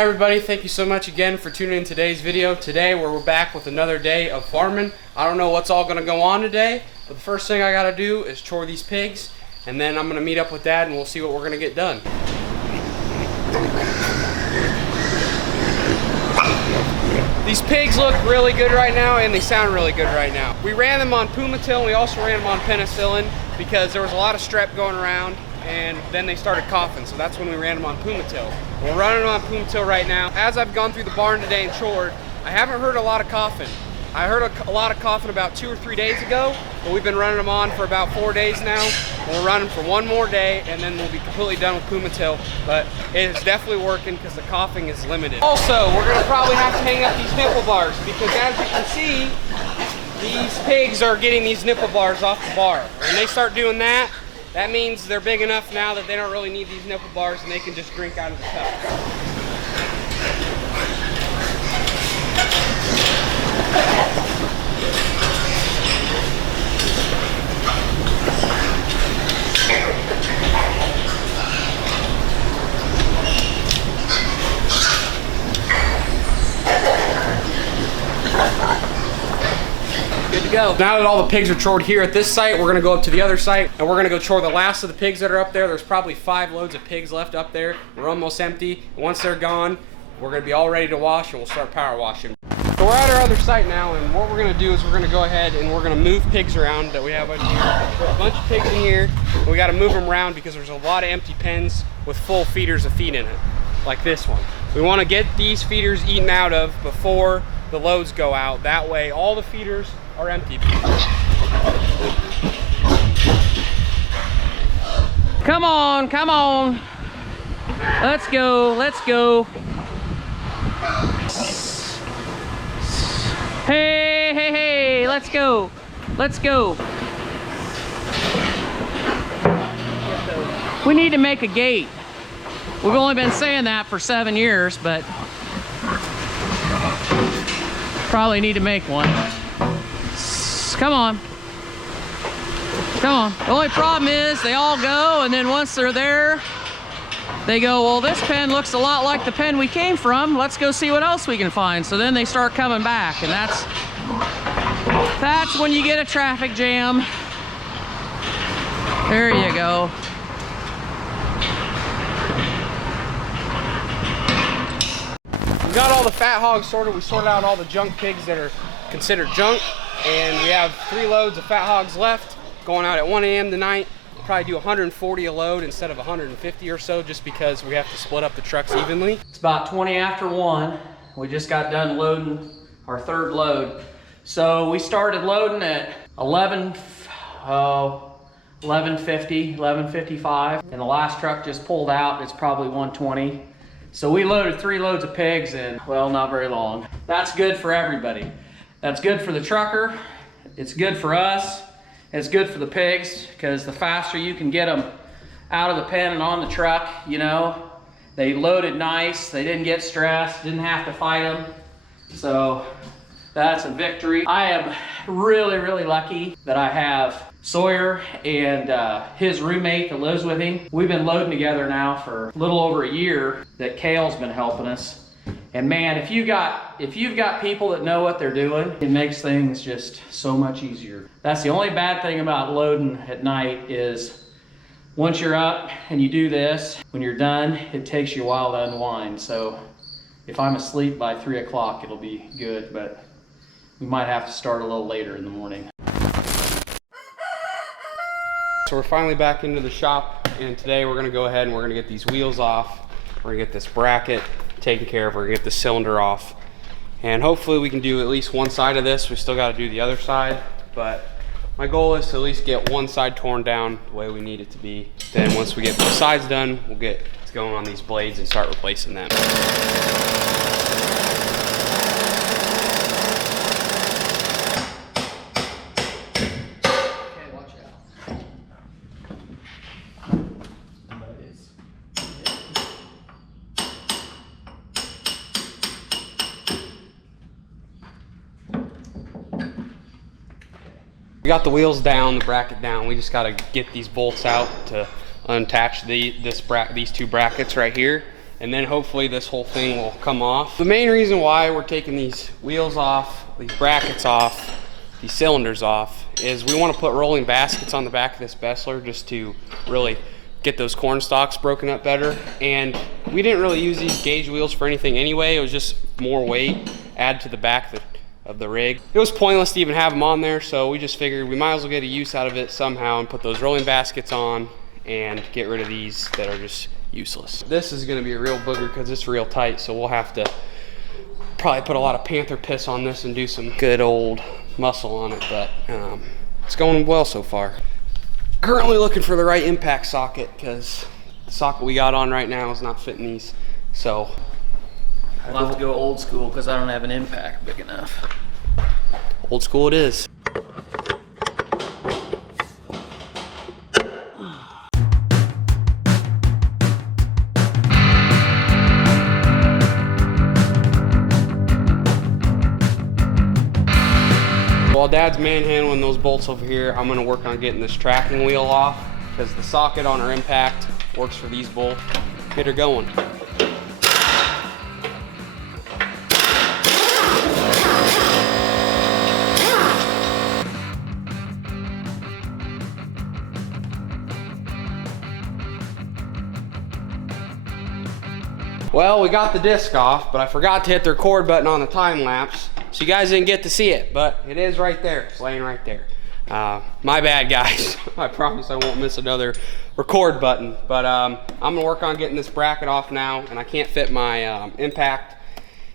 everybody? Thank you so much again for tuning in today's video. Today we're back with another day of farming. I don't know what's all gonna go on today, but the first thing I gotta do is chore these pigs, and then I'm gonna meet up with Dad and we'll see what we're gonna get done. These pigs look really good right now and they sound really good right now. We ran them on Pumatil and we also ran them on penicillin because there was a lot of strep going around, and then they started coughing, so that's when we ran them on Pumatil. We're running them on Pumatil right now. As I've gone through the barn today and chored, I haven't heard a lot of coughing. I heard a lot of coughing about 2 or 3 days ago, but we've been running them on for about 4 days now. We'll run them for 1 more day and then we'll be completely done with Pumatil, but it is definitely working because the coughing is limited. Also, we're gonna probably have to hang up these nipple bars because as you can see, these pigs are getting these nipple bars off the bar. When they start doing that, that means they're big enough now that they don't really need these nipple bars and they can just drink out of the cup. Good to go. Now that all the pigs are chored here at this site, we're gonna go up to the other site and we're gonna go chore the last of the pigs that are up there. There's probably 5 loads of pigs left up there. We're almost empty. And once they're gone, we're gonna be all ready to wash and we'll start power washing. So we're at our other site now, and what we're gonna do is we're gonna go ahead and we're gonna move pigs around that we have out here. There's a bunch of pigs in here. We gotta move them around because there's a lot of empty pens with full feeders of feed in it, like this one. We wanna get these feeders eaten out of before the loads go out. That way all the feeders are empty. Come on, come on. Let's go, let's go. Hey, hey, hey, let's go. Let's go. We need to make a gate. We've only been saying that for 7 years, but probably need to make one. Come on. Come on. The only problem is they all go, and then once they're there, they go, well, this pen looks a lot like the pen we came from. Let's go see what else we can find. So then they start coming back, and that's when you get a traffic jam. There you go. We got all the fat hogs sorted. We sorted out all the junk pigs that are considered junk. And we have 3 loads of fat hogs left, going out at 1 a.m. tonight. We'll probably do 140 a load instead of 150 or so, just because we have to split up the trucks evenly. It's about 20 after 1. We just got done loading our 3rd load. So we started loading at 11:50, 11:55, and the last truck just pulled out. It's probably 1:20. So we loaded 3 loads of pigs in, well, not very long. That's good for everybody. That's good for the trucker, it's good for us, it's good for the pigs, because the faster you can get them out of the pen and on the truck, you know, they loaded nice, they didn't get stressed, didn't have to fight them, so that's a victory. I am really, really lucky that I have Sawyer and his roommate that lives with him. We've been loading together now for a little over a year that Kale's been helping us. And man, if you've got people that know what they're doing, it makes things just so much easier. That's the only bad thing about loading at night is once you're up and you do this, when you're done, it takes you a while to unwind. So if I'm asleep by 3 o'clock, it'll be good, but we might have to start a little later in the morning. So we're finally back into the shop, and today we're gonna go ahead and we're gonna get these wheels off. We're gonna get this bracket taken care of. We're gonna get the cylinder off, and hopefully we can do at least one side of this. We still got to do the other side, but my goal is to at least get one side torn down the way we need it to be. Then once we get both sides done, we'll get going on these blades and start replacing them. We got the wheels down, the bracket down. We just got to get these bolts out to unattach these 2 brackets right here, and then hopefully this whole thing will come off. The main reason why we're taking these wheels off, these brackets off, these cylinders off, is we want to put rolling baskets on the back of this Bessler just to really get those corn stalks broken up better. And we didn't really use these gauge wheels for anything anyway. It was just more weight add to the back of the rig. It was pointless to even have them on there, so we just figured we might as well get a use out of it somehow and put those rolling baskets on and get rid of these that are just useless. This is gonna be a real booger because it's real tight, so we'll have to probably put a lot of panther piss on this and do some good old muscle on it, but it's going well so far. Currently looking for the right impact socket because the socket we got on right now is not fitting these, so I'll have to go old school because I don't have an impact big enough. Old school it is. While Dad's manhandling those bolts over here, I'm gonna work on getting this tracking wheel off because the socket on our impact works for these bolts. Get her going. Well, we got the disc off, but I forgot to hit the record button on the time lapse. So you guys didn't get to see it, but it is right there. It's laying right there. My bad, guys. I promise I won't miss another record button. But I'm gonna work on getting this bracket off now, and I can't fit my impact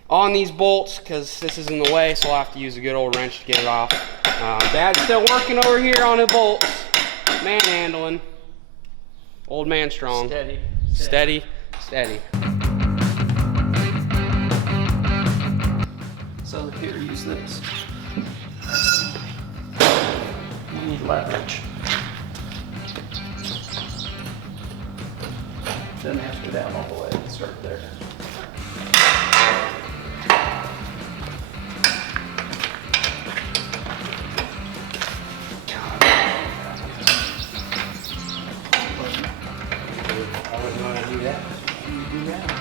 on these bolts because this is in the way, so I'll have to use a good old wrench to get it off. Dad's still working over here on the bolts. Manhandling. Old man strong. Steady. Steady, steady. So here, use this. We need leverage. Doesn't have to go down all the way. Let's start there. I wouldn't know how to do that. You do that.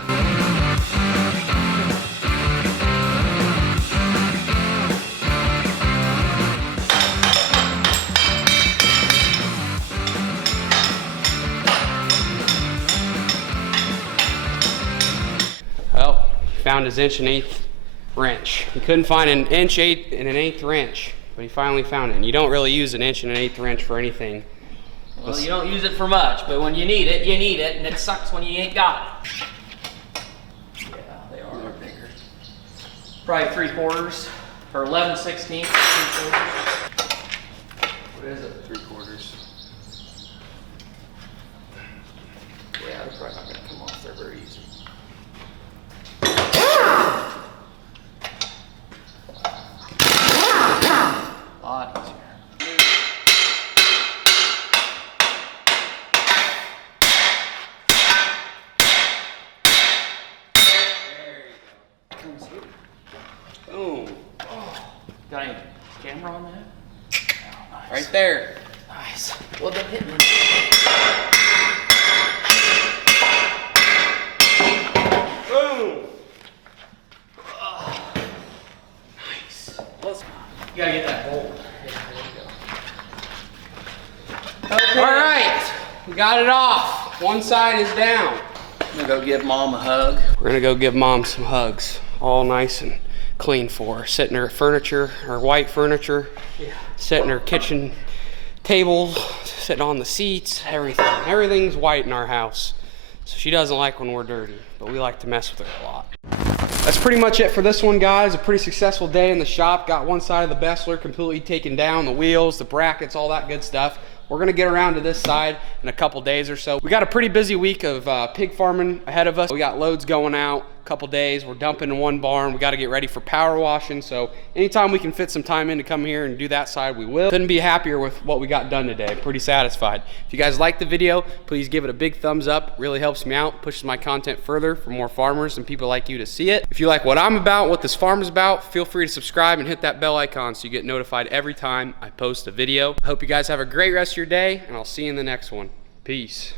Well, found his 1.8" wrench. He couldn't find an 1.8" and an 1/8 wrench, but he finally found it. And you don't really use an 1 and an 1/8 wrench for anything. Well, you don't use it for much, but when you need it, and it sucks when you ain't got it. Yeah, they are bigger. Probably 3/4 or 11/16. 3/4. What is it? 3/4. Yeah, they're probably not gonna come off there very easy. A lot easier. Boom. Got any camera on that? Oh, nice. Right there. Nice. Well, they're hitting me. Boom. Oh, nice. You gotta get that bolt. Yeah, there you go. Okay. All right. We got it off. One side is down. I'm gonna go give Mom a hug. We're gonna go give Mom some hugs. All nice and clean for her. Sitting her furniture, her white furniture. Yeah. Sitting her kitchen tables, sitting on the seats, everything. Everything's white in our house. So she doesn't like when we're dirty, but we like to mess with her a lot. That's pretty much it for this one, guys. A pretty successful day in the shop. Got one side of the Bessler completely taken down, the wheels, the brackets, all that good stuff. We're gonna get around to this side in a couple days or so. We got a pretty busy week of pig farming ahead of us. We got loads going out, a couple days. We're dumping in one barn. We gotta get ready for power washing. So anytime we can fit some time in to come here and do that side, we will. Couldn't be happier with what we got done today. Pretty satisfied. If you guys liked the video, please give it a big thumbs up. Really helps me out, pushes my content further for more farmers and people like you to see it. If you like what I'm about, what this farm is about, feel free to subscribe and hit that bell icon so you get notified every time I post a video. I hope you guys have a great rest of your day, and I'll see you in the next one. Peace.